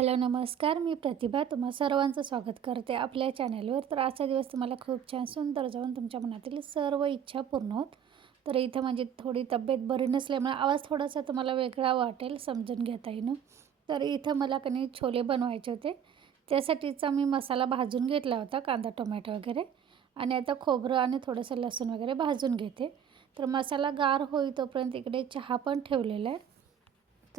Hello नमस्कार. मी प्रतिभा. तुम्हा सर्वांचं स्वागत करते आपल्या चॅनलवर. तर आजचा दिवस तुम्हाला खूप छान सुंदर जाऊन तुमच्या मनातील सर्व इच्छा पूर्ण होत. तर इथं म्हणजे थोडी तब्येत बरी नसल्यामुळे आवाज थोडासा तुम्हाला वेगळा वाटेल समजून घेता येईन. तर इथं मला कणी छोले बनवायचे होते. त्यासाठीचा मी मसाला भाजून घेतला होता कांदा टोमॅटो वगैरे. आणि आता खोबरं आणि थोडंसं लसूण वगैरे भाजून घेते. तर मसाला गार होई तोपर्यंत इकडे चहा पण ठेवलेला आहे.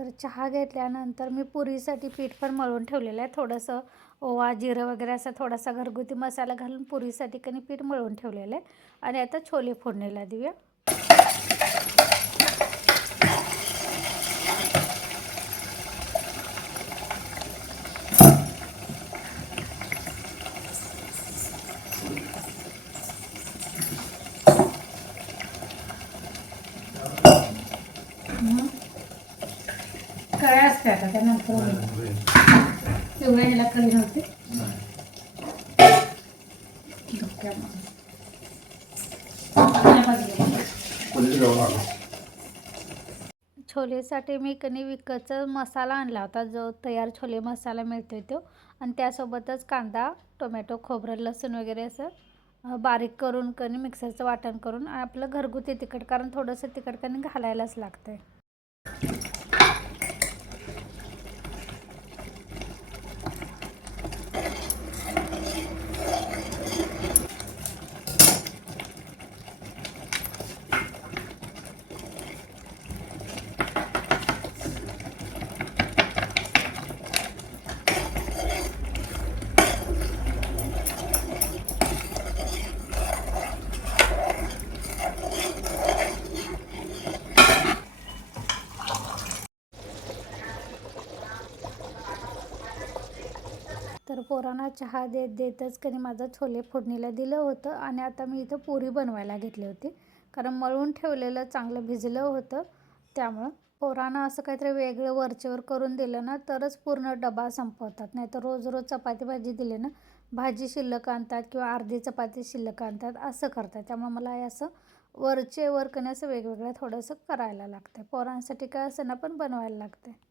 तर चहा घेतल्यानंतर मी पुरीसाठी पीठ पण मळून ठेवलेलं आहे. थोडंसं ओवा जिरं वगैरे असा थोडासा घरगुती मसाला घालून पुरीसाठी कणी पीठ मळून ठेवलेलं आहे. आणि आता छोले फोडणीला देऊया. काय असते आता त्या नंतर तेवढ्या ह्याला नव्हते. छोलेसाठी मी कणी विकतचा मसाला आणला होता जो तयार छोले मसाला मिळतो तो. आणि त्यासोबतच कांदा टोमॅटो खोबरं लसूण वगैरे असं बारीक करून कणी मिक्सरचं वाटण करून आपलं घरगुती तिखट कारण थोडंसं तिखट कणी घालायलाच लागतं तर पोरांना चहा देत देतच कधी माझं छोले फोडणीला दिलं होतं आणि आता मी इथं पुरी बनवायला घेतली होती. कारण मळून ठेवलेलं चांगलं भिजलं होतं. त्यामुळं पोरांना असं काहीतरी वेगळं वरचेवर करून दिलं ना तरच पूर्ण डबा संपवतात. नाही तर रोज रोज चपाती भाजी दिली ना भाजी शिल्लक आणतात किंवा अर्धी चपाती शिल्लक आणतात असं करतात. त्यामुळे मला हे असं वरचे वर असं वेगवेगळं थोडंसं करायला लागतं पोरांसाठी काय असं ना पण बनवायला लागते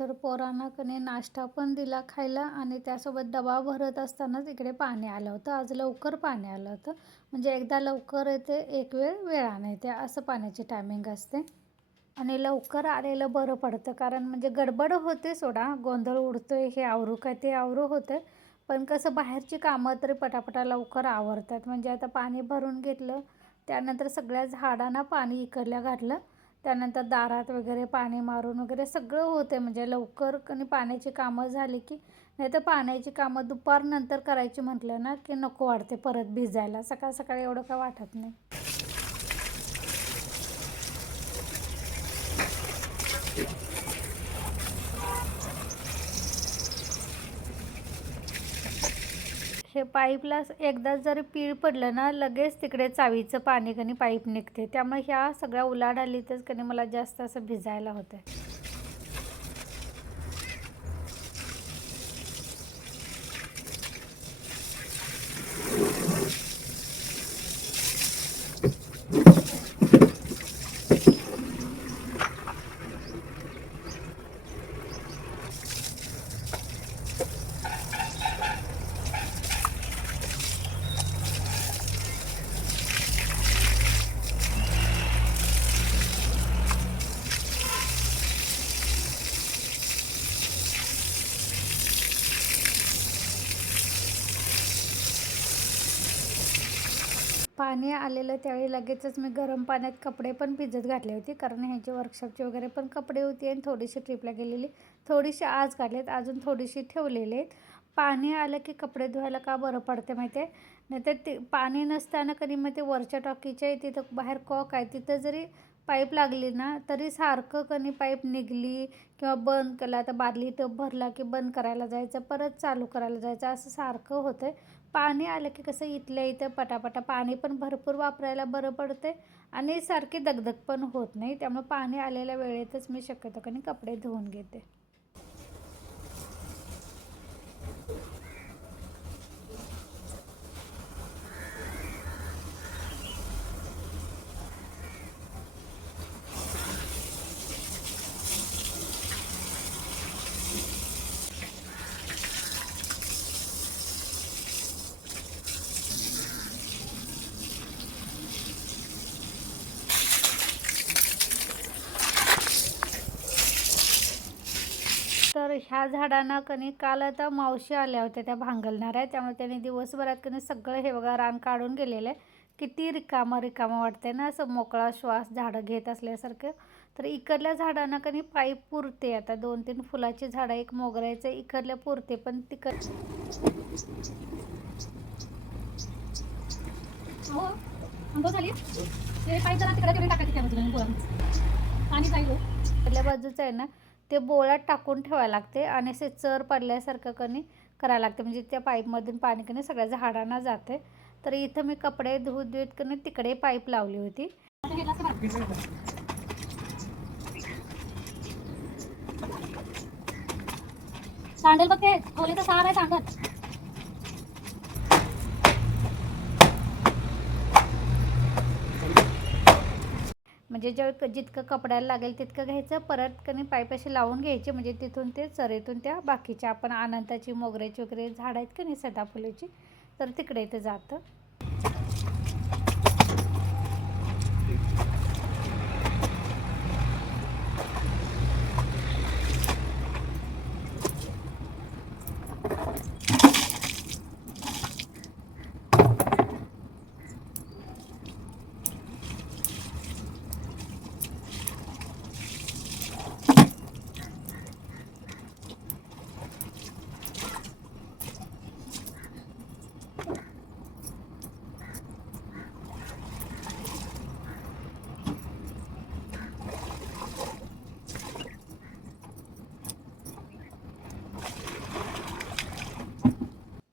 तर पोरांना कने नाश्ता पण दिला खायला आणि त्यासोबत डबा भरत असतानाच इकडे पाणी आलं होतं. आज लवकर पाणी आलं होतं. म्हणजे एकदा लवकर येते एक वेळ वेळाने येते. असं पाण्याची टायमिंग असते. आणि लवकर आलेलं बरं पडतं. कारण म्हणजे गडबड होते सोडा. गोंधळ उडतो आहे हे आवरू काय ते आवरू होतं. पण कसं बाहेरची कामं तरी पटापटा लवकर आवरतात. म्हणजे आता पाणी भरून घेतलं त्यानंतर सगळ्या झाडांना पाणी इकडल्या घातलं. त्यानंतर दारात वगैरे पाणी मारून वगैरे सगळं होते म्हणजे लवकर आणि पाण्याची कामं झाली की नाही तर पाण्याची कामं दुपारनंतर करायची म्हटलं ना की नको वाटते परत भिजायला. सकाळ सकाळी एवढं काय वाटत नाही. हे पाईपला एकदा जर पीळ पडलं ना लगेच तिकडे चावीचं पाणी कणी पाईप निघते. त्यामुळे ह्या सगळ्या उलाढालीतच कणी मला जास्त असं भिजायला होतं पाणी आलेलं त्यावेळी लगेचच मी गरम पाण्यात कपडे पण भिजत घातले होते. कारण ह्यांचे वर्कशॉपचे वगैरे पण कपडे होती आणि थोडीशी ट्रिपला गेलेली. थोडीशी आज काढलेत अजून थोडीशी ठेवलेली आहेत. पाणी आलं की कपडे धुवायला का बरं पडते माहिती आहे नाहीतर ते पाणी नसताना कधी मग ते वरच्या टॉकीच्या तिथं बाहेर कॉक आहे तिथं जरी पाईप लागली ना तरी सारखं कणी पाईप निघली किंवा बंद केला. आता बादली तर भरला की बंद करायला जायचं परत चालू करायला जायचं असं सारखं होतं आहे पाणी आलं की कसं इथल्या इथं पटापटा पाणी पण भरपूर वापरायला बरं पडते आणि सारखी दगदग पण होत नाही. त्यामुळे पाणी आलेल्या वेळेतच मी शक्यतो कधी कपडे धुवून घेते तर ह्या झाडांना कणी काल आता मावशी आल्या होत्या त्या भांगलणाऱ्या त्यामुळे त्यांनी दिवसभरात कणी सगळं हे बघा रान काढून गेलेलं. आहे किती रिकामं रिकामं वाटतंय ना असं मोकळा श्वास झाडं घेत असल्यासारखं. तर इकडल्या झाडांना कणी पाईप पुरते. आता दोन तीन फुलाची झाडं एक मोगऱ्याचं इकडल्या पुरते पण तिकड झाली पाणी जाईल इकडल्या बाजूचं आहे ना ते बोळात टाकून ठेवायला लागते आणि असे चर पडल्यासारखं कणी करायला लागते. म्हणजे त्या पाईपमधून पाणी कणी सगळ्या झाडांना जाते. तर इथं मी कपडे धुत धुत कणी तिकडे पाईप लावली होती. सांडेल बघ ते ओलेचं सार आहे सांगत. म्हणजे जे जितकं कपड्याला लागेल तितकं घ्यायचं. परत कणी पाईप असे लावून घ्यायचे. म्हणजे तिथून ते चरेतून त्या बाकीच्या आपण अनंताची मोगऱ्याची वगैरे झाडं आहेत का नाही सदाफुलीची तर तिकडे ते जातं.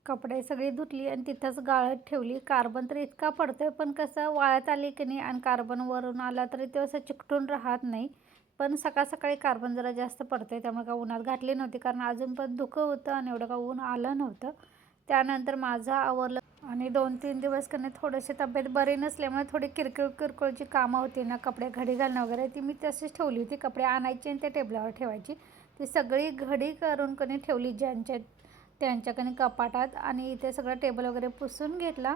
कपडे सगळी धुतली आणि तिथंच गाळत ठेवली. कार्बन तर इतका पडतोय पण कसं वाळत आली की नाही आणि कार्बन वरून आला तरी ते असं चिकटून राहत नाही. पण सकाळ सकाळी कार्बन जरा जास्त पडतं आहे त्यामुळे का उन्हात घातली नव्हती. कारण अजून पण धुकं होतं आणि एवढं का ऊन आलं नव्हतं. त्यानंतर माझं आवरलं आणि दोन तीन दिवस कने थोडेसे तब्येत बरी नसल्यामुळे थोडी किरकिळ किरकोळची कामं होती ना कपडे घडी घालणं वगैरे ती मी तशीच ठेवली होती. कपडे आणायची आणि त्या टेबलावर ठेवायची. ती सगळी घडी करून कने ठेवली ज्यांच्या त्यांच्याकडे कपाटात आणि इथे सगळं टेबल वगैरे पुसून घेतला.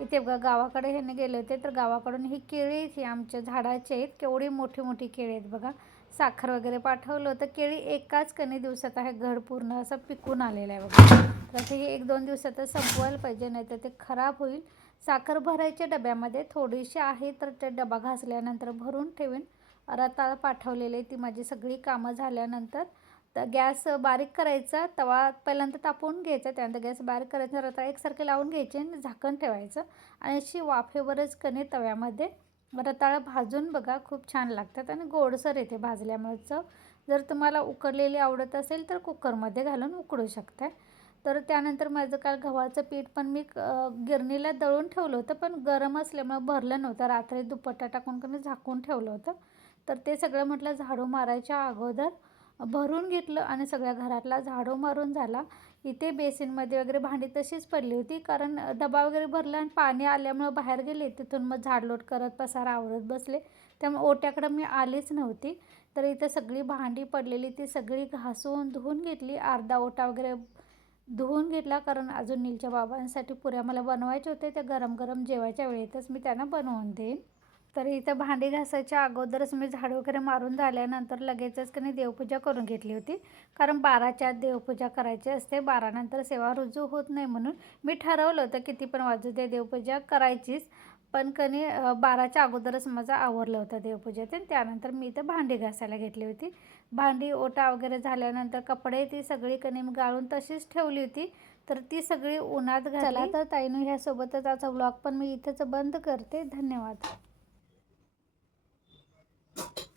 इथे बघा गावाकडे ह्याने गेले होते तर गावाकडून ही केळी ही आमच्या झाडाची आहेत. केवढी मोठी मोठी केळी आहेत बघा. साखर वगैरे पाठवलं होतं. केळी एकाच कणी दिवसात आहे घड पूर्ण असं पिकून आलेलं आहे बघा. तर ते हे एक दोन दिवसातच संपवायला पाहिजे नाही तर ते खराब होईल. साखर भरायच्या डब्यामध्ये थोडीशी आहे तर ते डबा घासल्यानंतर भरून ठेवीन. रताळ पाठवलेले ती माझी सगळी कामं झाल्यानंतर. तर गॅस बारीक करायचा. तवा पहिल्यांदा तापवून घ्यायचा. त्यानंतर गॅस बारीक करायचा. रताळ एकसारखे लावून घ्यायचे आणि झाकण ठेवायचं. आणि अशी वाफेवरच कणी तव्यामध्ये रताळं भाजून बघा खूप छान लागतात आणि गोडसर येते भाजल्यामुळे चव. जर तुम्हाला उकडलेली आवडत असेल तर कुकरमध्ये घालून उकडू शकता. तर त्यानंतर माझं काल गव्हाचं पीठ पण मी गिरणीला दळून ठेवलं होतं पण गरम असल्यामुळे भरलं नव्हतं. रात्री दुपट्टा टाकून कमी झाकून ठेवलं होतं. तर ते सगळं म्हटलं झाडू मारायच्या अगोदर भरून घेतलं आणि सगळ्या घरातला झाडो मारून झाला. इथे बेसिनमध्ये वगैरे भांडी तशीच पडली होती. कारण डबा वगैरे भरला आणि पाणी आल्यामुळं बाहेर गेले. तिथून मग झाडलोट करत पसारा आवरत बसले. त्यामुळे ओट्याकडं मी आलीच नव्हती. तर इथं सगळी भांडी पडलेली. ती सगळी घासून धुवून घेतली. अर्धा ओटा वगैरे धुवून घेतला. कारण अजून नीलच्या बाबांसाठी पुऱ्या मला बनवायचे होते त्या गरम गरम जेवायच्या वेळेतच मी त्यांना बनवून देईन. तर इथं भांडी घासायच्या अगोदरच मी झाडू वगैरे मारून झाल्यानंतर लगेचच की नाही देवपूजा करून घेतली होती. कारण बाराच्या आत देवपूजा करायची असते. बारानंतर सेवा रुजू होत नाही म्हणून मी ठरवलं होतं किती पण वाजू दे देवपूजा करायचीच. पण कनी अ, बाराच्या अगोदरच माझं आवरलं होतं देवपूजा ते त्यानंतर मी इथं भांडी घासायला घेतली होती. भांडी ओटा वगैरे झाल्यानंतर कपडे ती सगळी कणी मी गाळून तशीच ठेवली होती. तर ती सगळी उन्हात घाला तर ताईनं ह्यासोबतच आजचा व्लॉग पण मी इथंच बंद करते. धन्यवाद. you